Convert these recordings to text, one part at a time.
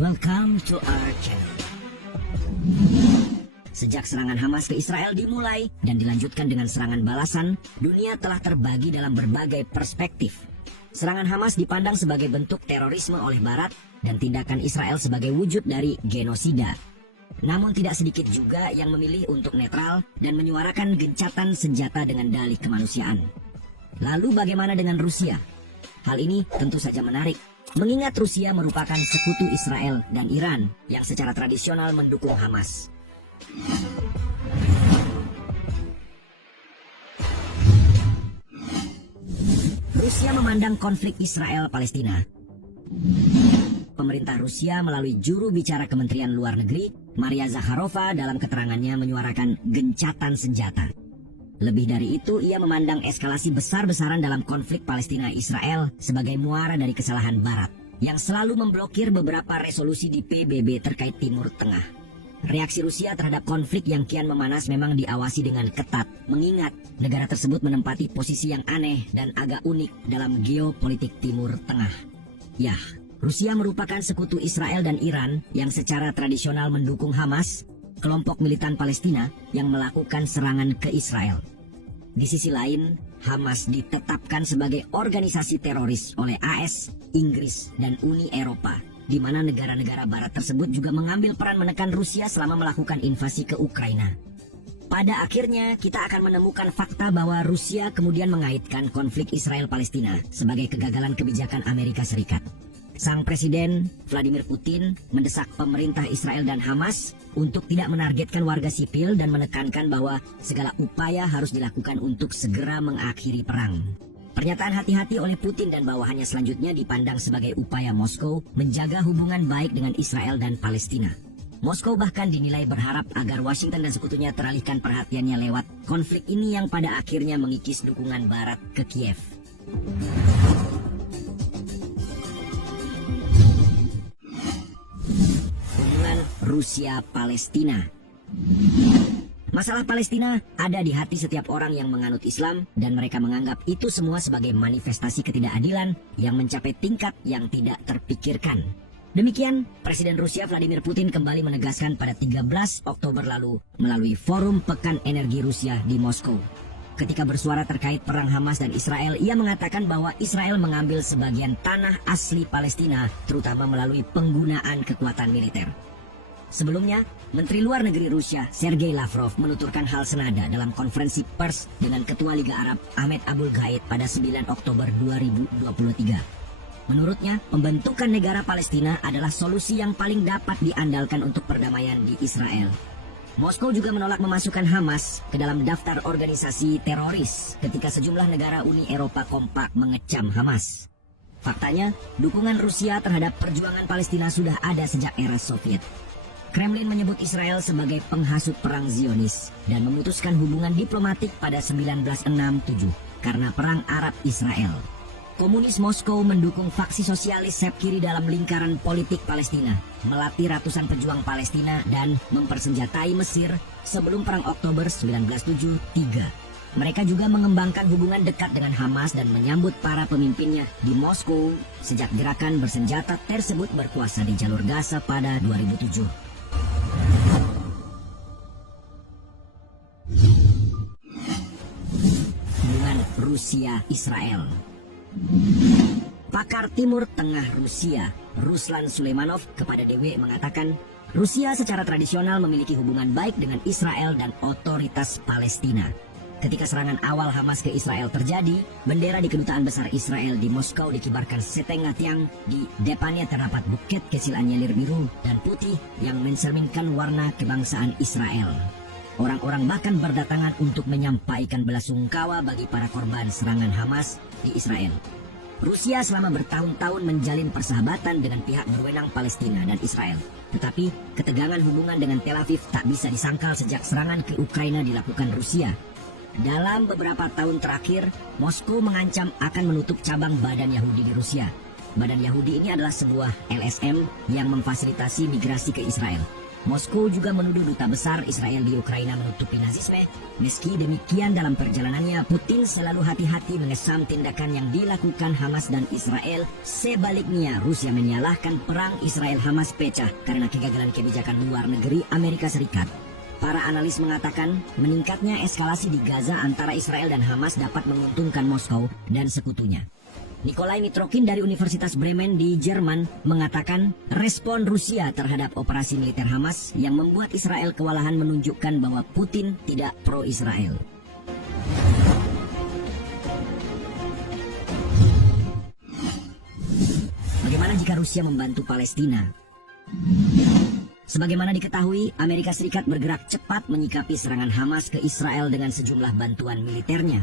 Welcome to our channel. Sejak serangan Hamas ke Israel dimulai dan dilanjutkan dengan serangan balasan, dunia telah terbagi dalam berbagai perspektif. Serangan Hamas dipandang sebagai bentuk terorisme oleh Barat dan tindakan Israel sebagai wujud dari genosida. Namun tidak sedikit juga yang memilih untuk netral dan menyuarakan gencatan senjata dengan dalih kemanusiaan. Lalu bagaimana dengan Rusia? Hal ini tentu saja menarik, mengingat Rusia merupakan sekutu Israel dan Iran yang secara tradisional mendukung Hamas. Rusia memandang konflik Israel-Palestina. Pemerintah Rusia melalui juru bicara Kementerian Luar Negeri, Maria Zakharova, dalam keterangannya menyuarakan gencatan senjata. Lebih dari itu, ia memandang eskalasi besar-besaran dalam konflik Palestina-Israel sebagai muara dari kesalahan Barat, yang selalu memblokir beberapa resolusi di PBB terkait Timur Tengah. Reaksi Rusia terhadap konflik yang kian memanas memang diawasi dengan ketat, mengingat negara tersebut menempati posisi yang aneh dan agak unik dalam geopolitik Timur Tengah. Yah, Rusia merupakan sekutu Israel dan Iran yang secara tradisional mendukung Hamas, kelompok militan Palestina yang melakukan serangan ke Israel. Di sisi lain, Hamas ditetapkan sebagai organisasi teroris oleh AS, Inggris, dan Uni Eropa, di mana negara-negara Barat tersebut juga mengambil peran menekan Rusia selama melakukan invasi ke Ukraina. Pada akhirnya, kita akan menemukan fakta bahwa Rusia kemudian mengaitkan konflik Israel-Palestina sebagai kegagalan kebijakan Amerika Serikat. Sang Presiden Vladimir Putin mendesak pemerintah Israel dan Hamas untuk tidak menargetkan warga sipil dan menekankan bahwa segala upaya harus dilakukan untuk segera mengakhiri perang. Pernyataan hati-hati oleh Putin dan bawahannya selanjutnya dipandang sebagai upaya Moskow menjaga hubungan baik dengan Israel dan Palestina. Moskow bahkan dinilai berharap agar Washington dan sekutunya teralihkan perhatiannya lewat konflik ini yang pada akhirnya mengikis dukungan Barat ke Kiev. Rusia-Palestina. Masalah Palestina ada di hati setiap orang yang menganut Islam dan mereka menganggap itu semua sebagai manifestasi ketidakadilan yang mencapai tingkat yang tidak terpikirkan. Demikian, Presiden Rusia Vladimir Putin kembali menegaskan pada 13 Oktober lalu melalui Forum Pekan Energi Rusia di Moskow. Ketika bersuara terkait perang Hamas dan Israel, ia mengatakan bahwa Israel mengambil sebagian tanah asli Palestina, terutama melalui penggunaan kekuatan militer. Sebelumnya, Menteri Luar Negeri Rusia Sergei Lavrov menuturkan hal senada dalam konferensi pers dengan Ketua Liga Arab Ahmed Abul Ghaid pada 9 Oktober 2023. Menurutnya, pembentukan negara Palestina adalah solusi yang paling dapat diandalkan untuk perdamaian di Israel. Moskow juga menolak memasukkan Hamas ke dalam daftar organisasi teroris ketika sejumlah negara Uni Eropa kompak mengecam Hamas. Faktanya, dukungan Rusia terhadap perjuangan Palestina sudah ada sejak era Soviet. Kremlin menyebut Israel sebagai penghasut perang Zionis dan memutuskan hubungan diplomatik pada 1967 karena perang Arab-Israel. Komunis Moskow mendukung faksi sosialis sayap kiri dalam lingkaran politik Palestina, melatih ratusan pejuang Palestina dan mempersenjatai Mesir sebelum perang Oktober 1973. Mereka juga mengembangkan hubungan dekat dengan Hamas dan menyambut para pemimpinnya di Moskow sejak gerakan bersenjata tersebut berkuasa di jalur Gaza pada 2007. Rusia-Israel. Pakar Timur Tengah Rusia, Ruslan Sulaimanov, kepada DW mengatakan, Rusia secara tradisional memiliki hubungan baik dengan Israel dan otoritas Palestina. Ketika serangan awal Hamas ke Israel terjadi, bendera di Kedutaan Besar Israel di Moskow dikibarkan setengah tiang, di depannya terdapat buket kecil anyelir biru dan putih yang mencerminkan warna kebangsaan Israel. Orang-orang bahkan berdatangan untuk menyampaikan belasungkawa bagi para korban serangan Hamas di Israel. Rusia selama bertahun-tahun menjalin persahabatan dengan pihak berwenang Palestina dan Israel. Tetapi ketegangan hubungan dengan Tel Aviv tak bisa disangkal sejak serangan ke Ukraina dilakukan Rusia. Dalam beberapa tahun terakhir, Moskow mengancam akan menutup cabang Badan Yahudi di Rusia. Badan Yahudi ini adalah sebuah LSM yang memfasilitasi migrasi ke Israel. Moskow juga menuduh duta besar Israel di Ukraina menutupi nazisme. Meski demikian, dalam perjalanannya Putin selalu hati-hati mengesam tindakan yang dilakukan Hamas dan Israel. Sebaliknya, Rusia menyalahkan perang Israel-Hamas pecah karena kegagalan kebijakan luar negeri Amerika Serikat. Para analis mengatakan meningkatnya eskalasi di Gaza antara Israel dan Hamas dapat menguntungkan Moskow dan sekutunya. Nikolai Mitrokin dari Universitas Bremen di Jerman mengatakan respon Rusia terhadap operasi militer Hamas yang membuat Israel kewalahan menunjukkan bahwa Putin tidak pro-Israel. Bagaimana jika Rusia membantu Palestina? Sebagaimana diketahui, Amerika Serikat bergerak cepat menyikapi serangan Hamas ke Israel dengan sejumlah bantuan militernya.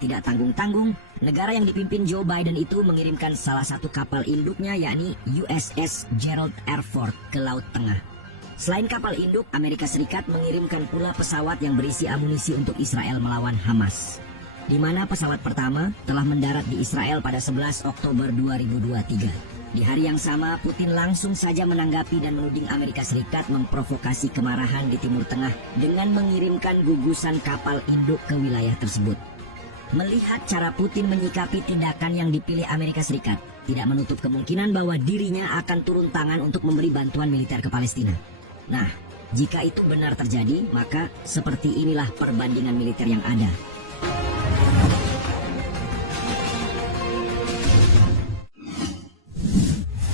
Tidak tanggung-tanggung, negara yang dipimpin Joe Biden itu mengirimkan salah satu kapal induknya yakni USS Gerald R. Ford ke Laut Tengah. Selain kapal induk, Amerika Serikat mengirimkan pula pesawat yang berisi amunisi untuk Israel melawan Hamas. Di mana pesawat pertama telah mendarat di Israel pada 11 Oktober 2023. Di hari yang sama, Putin langsung saja menanggapi dan menuding Amerika Serikat memprovokasi kemarahan di Timur Tengah dengan mengirimkan gugusan kapal induk ke wilayah tersebut. Melihat cara Putin menyikapi tindakan yang dipilih Amerika Serikat, tidak menutup kemungkinan bahwa dirinya akan turun tangan untuk memberi bantuan militer ke Palestina. Nah, jika itu benar terjadi, maka seperti inilah perbandingan militer yang ada.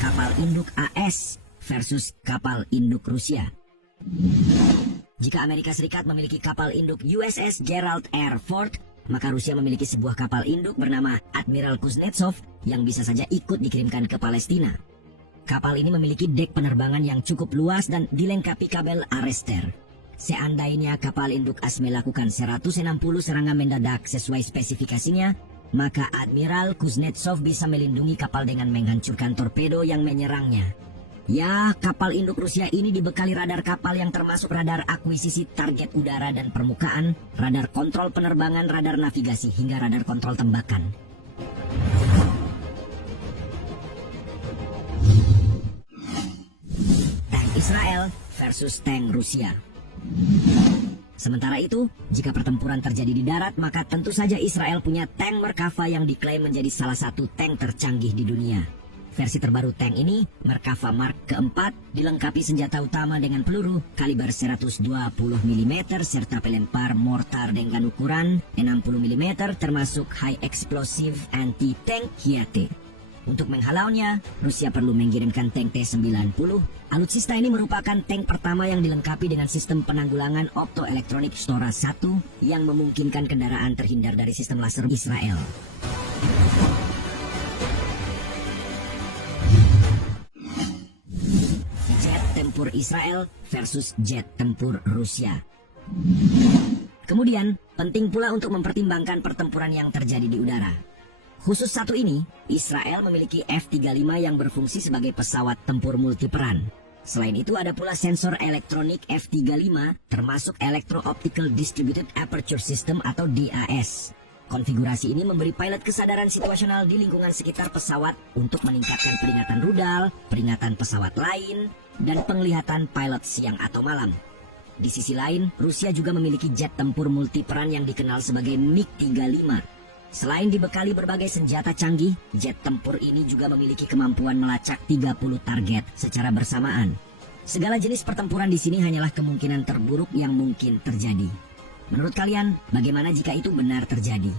Kapal induk AS versus kapal induk Rusia. Jika Amerika Serikat memiliki kapal induk USS Gerald R. Ford, maka Rusia memiliki sebuah kapal induk bernama Admiral Kuznetsov yang bisa saja ikut dikirimkan ke Palestina. Kapal ini memiliki dek penerbangan yang cukup luas dan dilengkapi kabel arrester. Seandainya kapal induk AS melakukan 160 serangan mendadak sesuai spesifikasinya, maka Admiral Kuznetsov bisa melindungi kapal dengan menghancurkan torpedo yang menyerangnya. Ya, kapal induk Rusia ini dibekali radar kapal yang termasuk radar akuisisi target udara dan permukaan, radar kontrol penerbangan, radar navigasi, hingga radar kontrol tembakan. Tank Israel versus tank Rusia. Sementara itu, jika pertempuran terjadi di darat, maka tentu saja Israel punya tank Merkava yang diklaim menjadi salah satu tank tercanggih di dunia. Versi terbaru tank ini, Merkava Mark keempat, dilengkapi senjata utama dengan peluru kaliber 120 mm serta pelempar mortar dengan ukuran 60 mm termasuk High Explosive Anti-Tank HIAT. Untuk menghalaunya, Rusia perlu mengirimkan tank T-90. Alutsista ini merupakan tank pertama yang dilengkapi dengan sistem penanggulangan optoelektronik Stora 1 yang memungkinkan kendaraan terhindar dari sistem laser Israel. Tempur Israel versus jet tempur Rusia. Kemudian, penting pula untuk mempertimbangkan pertempuran yang terjadi di udara. Khusus satu ini, Israel memiliki F-35 yang berfungsi sebagai pesawat tempur multiperan. Selain itu, ada pula sensor elektronik F-35 termasuk Electro Optical Distributed Aperture System atau DAS. Konfigurasi ini memberi pilot kesadaran situasional di lingkungan sekitar pesawat untuk meningkatkan peringatan rudal, peringatan pesawat lain, dan penglihatan pilot siang atau malam. Di sisi lain, Rusia juga memiliki jet tempur multiperan yang dikenal sebagai MiG-35. Selain dibekali berbagai senjata canggih, jet tempur ini juga memiliki kemampuan melacak 30 target secara bersamaan. Segala jenis pertempuran di sini hanyalah kemungkinan terburuk yang mungkin terjadi. Menurut kalian, bagaimana jika itu benar terjadi?